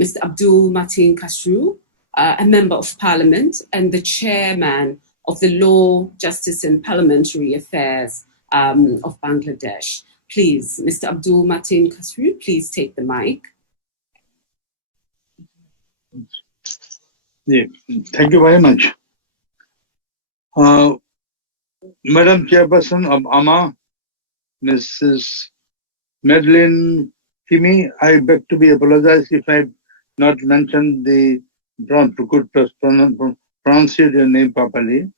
Mr. Abdul Matin Khasru, a Member of Parliament and the Chairman of the Law, Justice and Parliamentary Affairs of Bangladesh. Please, Mr. Abdul Matin Khasru, please take the mic. Yeah, thank you very much. Madam Chairperson of AAMA, Mrs. Madeline Kimi, I beg to be apologized if I have not mentioned the pronounce your name properly.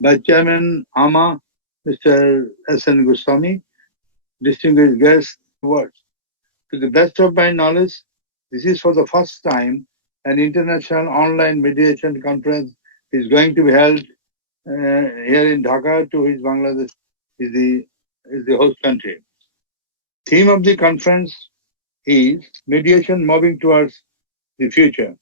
Vice Chairman AAMA, Mr. S.N. Goswami, distinguished guests, words. To the best of my knowledge, this is for the first time an international online mediation conference is going to be held here in Dhaka, to which Bangladesh is the host country. Theme of the conference is mediation moving towards the future,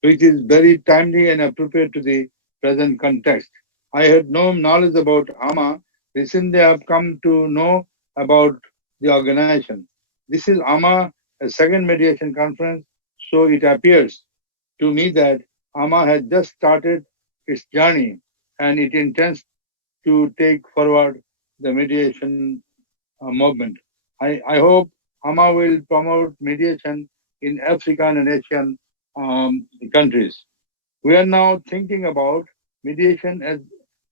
which is very timely and appropriate to the present context. I had no knowledge about AAMA. Recently, I have come to know about the organization. This is AAMA, a second mediation conference, so it appears to me that AAMA has just started its journey and it intends to take forward the mediation movement. I hope AAMA will promote mediation in African and Asian countries. We are now thinking about mediation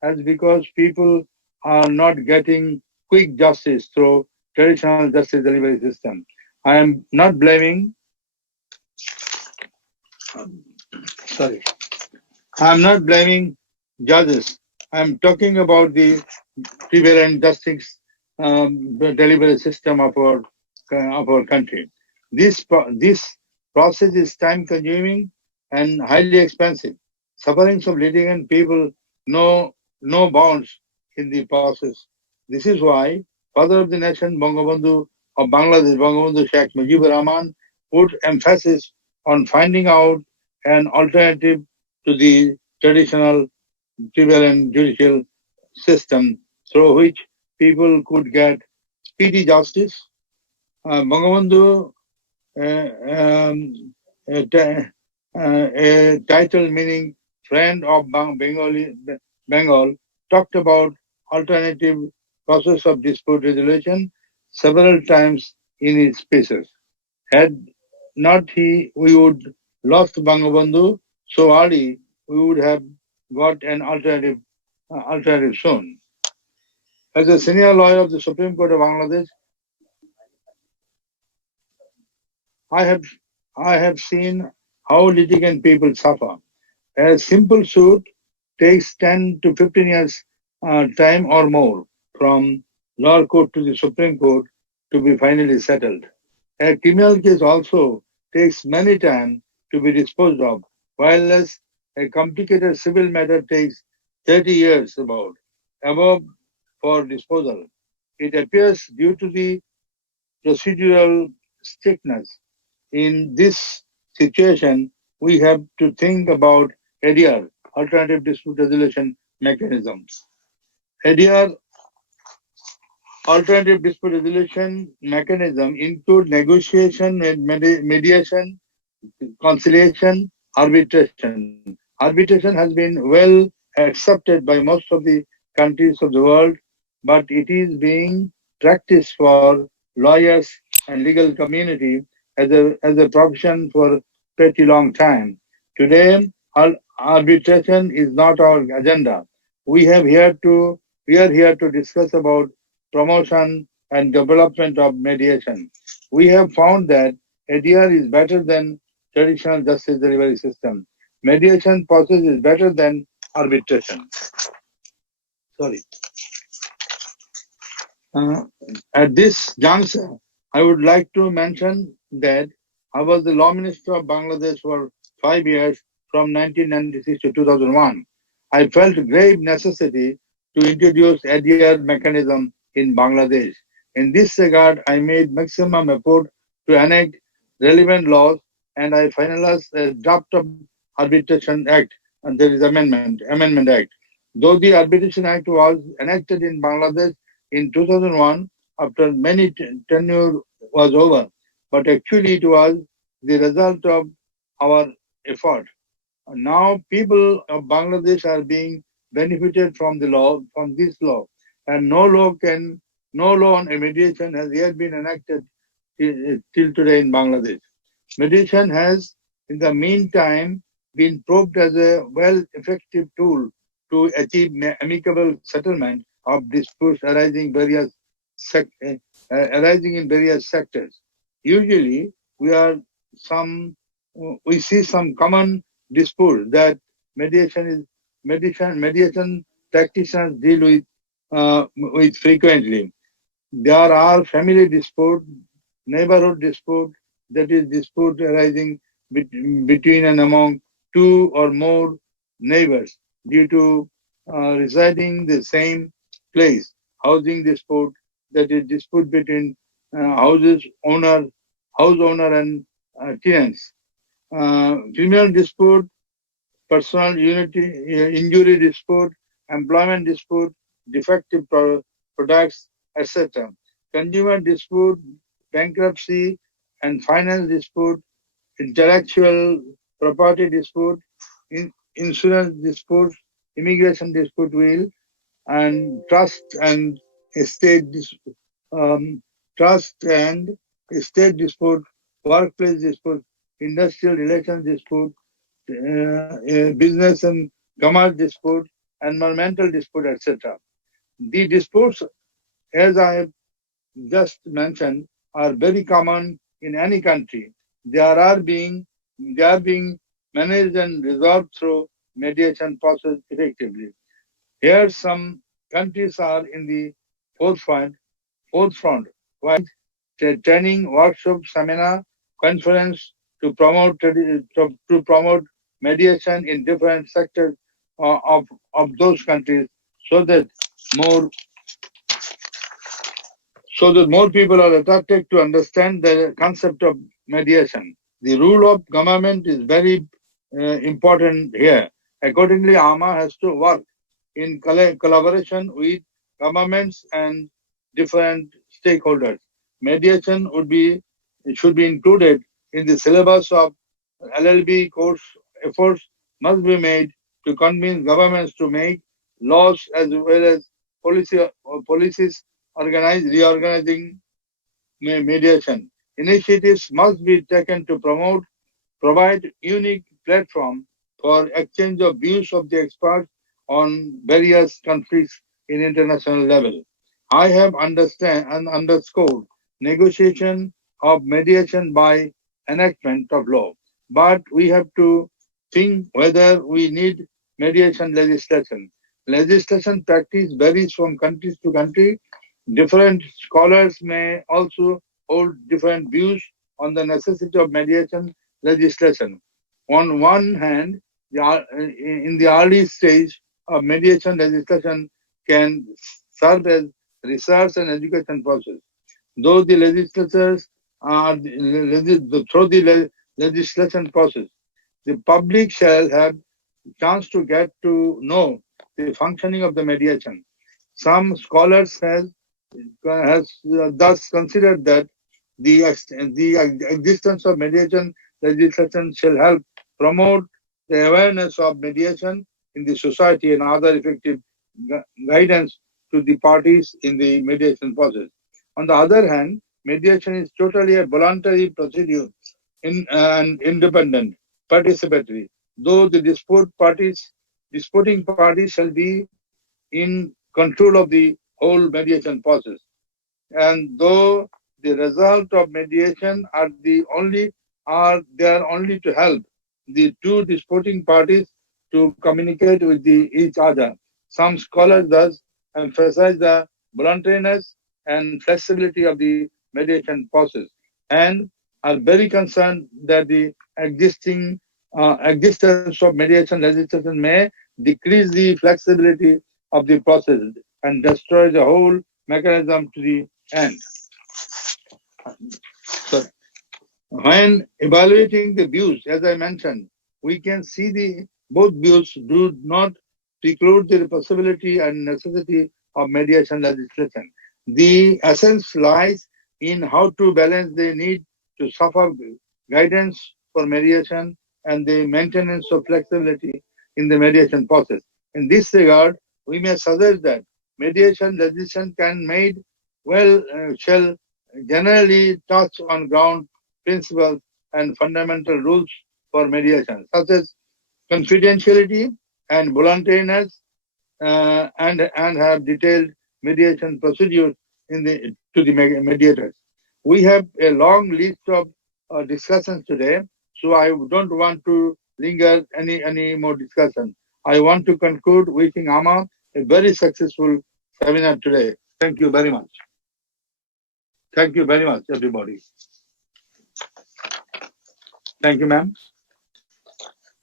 as because people are not getting quick justice through traditional justice delivery system. I am not blaming judges. I am talking about the prevalent justice delivery system of our country. This process is time-consuming and highly expensive. Sufferings of litigant people know no bounds in the process. This is why Father of the Nation, Bangabandhu of Bangladesh, Bangabandhu Sheikh Mujibur Rahman, put emphasis on finding out an alternative to the traditional prevalent judicial system through which people could get speedy justice. Bangabandhu, a title meaning friend of Bengal, talked about alternative process of dispute resolution several times in his speeches. Had not we would lost Bangabandhu so early, we would have got an alternative soon. As a senior lawyer of the Supreme Court of Bangladesh, I have seen how litigant people suffer. A simple suit takes 10 to 15 years time or more from lower court to the Supreme Court to be finally settled. A criminal case also takes many time to be disposed of, while a complicated civil matter takes 30 years above for disposal. It appears due to the procedural strictness. In this situation, we have to think about ADR, alternative dispute resolution mechanisms. ADR, alternative dispute resolution mechanism include negotiation, mediation, conciliation, arbitration. Arbitration has been well accepted by most of the countries of the world, but it is being practiced for lawyers and legal community as a profession for pretty long time. Today, arbitration is not our agenda. We are here to discuss about promotion and development of mediation. We have found that ADR is better than traditional justice delivery system. Mediation process is better than arbitration. At this juncture, I would like to mention that I was the Law Minister of Bangladesh for 5 years from 1996 to 2001. I felt grave necessity to introduce ADR mechanism in Bangladesh. In this regard, I made maximum effort to enact relevant laws, and I finalized a draft of Arbitration Act, and there is Amendment Act. Though the Arbitration Act was enacted in Bangladesh in 2001, after many tenure was over, but actually it was the result of our effort. Now people of Bangladesh are being benefited from the law, from this law, and no law on mediation has yet been enacted till today in Bangladesh. Mediation has, in the meantime, been proved as a well-effective tool to achieve amicable settlement of disputes arising in various sectors. Usually, we are some we see some common dispute that mediation practitioners deal with frequently. There are family dispute, neighborhood dispute, that is dispute arising between and among two or more neighbors due to residing the same place. Housing dispute, that is dispute between house owner and tenants. Criminal dispute, personal injury dispute, employment dispute, defective products, etc. Consumer dispute, bankruptcy and finance dispute, intellectual property dispute, insurance dispute, immigration dispute will, and estate um, trust and estate dispute, workplace dispute, industrial relations dispute, business and commerce dispute, environmental dispute, etc. The disputes, as I have just mentioned, are very common in any country. They are being managed and resolved through mediation process effectively. Here, some countries are in the forefront, while training, workshop, seminar, conference to promote mediation in different sectors of those countries, so that more more people are attracted to understand the concept of mediation. The role of government is very important here. Accordingly, AAMA has to work in collaboration with governments and different stakeholders. Mediation should be included in the syllabus of LLB course. Efforts must be made to convince governments to make laws as well as policies reorganizing mediation. Initiatives must be taken to provide unique platform for exchange of views of the experts on various conflicts in international level. I have underscored negotiation of mediation by enactment of law, but we have to think whether we need mediation legislation. Legislation practice varies from country to country. Different scholars may also hold different views on the necessity of mediation legislation. On one hand, in the early stage of mediation, legislation can serve as research and education process. Though the legislators are through the legislation process, the public shall have chance to get to know the functioning of the mediation. Some scholars has thus considered that the existence of mediation legislation shall help promote the awareness of mediation in the society and other effective guidance to the parties in the mediation process. On the other hand, mediation is totally a voluntary procedure and independent, participatory. Though the disputing parties shall be in control of the whole mediation process. And though the result of mediation are there only to help the two disputing parties to communicate with each other. Some scholars thus emphasize the voluntariness and flexibility of the mediation process and are very concerned that the existence of mediation legislation may decrease the flexibility of the process and destroy the whole mechanism to the end. So, when evaluating the views, as I mentioned, we can see both views do not preclude the possibility and necessity of mediation legislation. The essence lies in how to balance the need to suffer guidance for mediation and the maintenance of flexibility in the mediation process. In this regard, we may suggest that mediation legislation shall generally touch on ground principles and fundamental rules for mediation, such as confidentiality and voluntariness, and have detailed mediation procedures to the mediators. We have a long list of discussions today, so I don't want to linger any more discussion. I want to conclude wishing AAMA a very successful seminar today. Thank you very much. Thank you very much, everybody. Thank you, ma'am.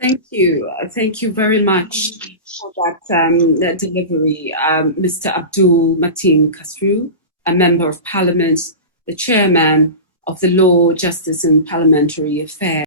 Thank you. Thank you very much for that delivery, Mr. Abdul Matin Khasru, a Member of Parliament, the Chairman of the Law, Justice and Parliamentary Affairs.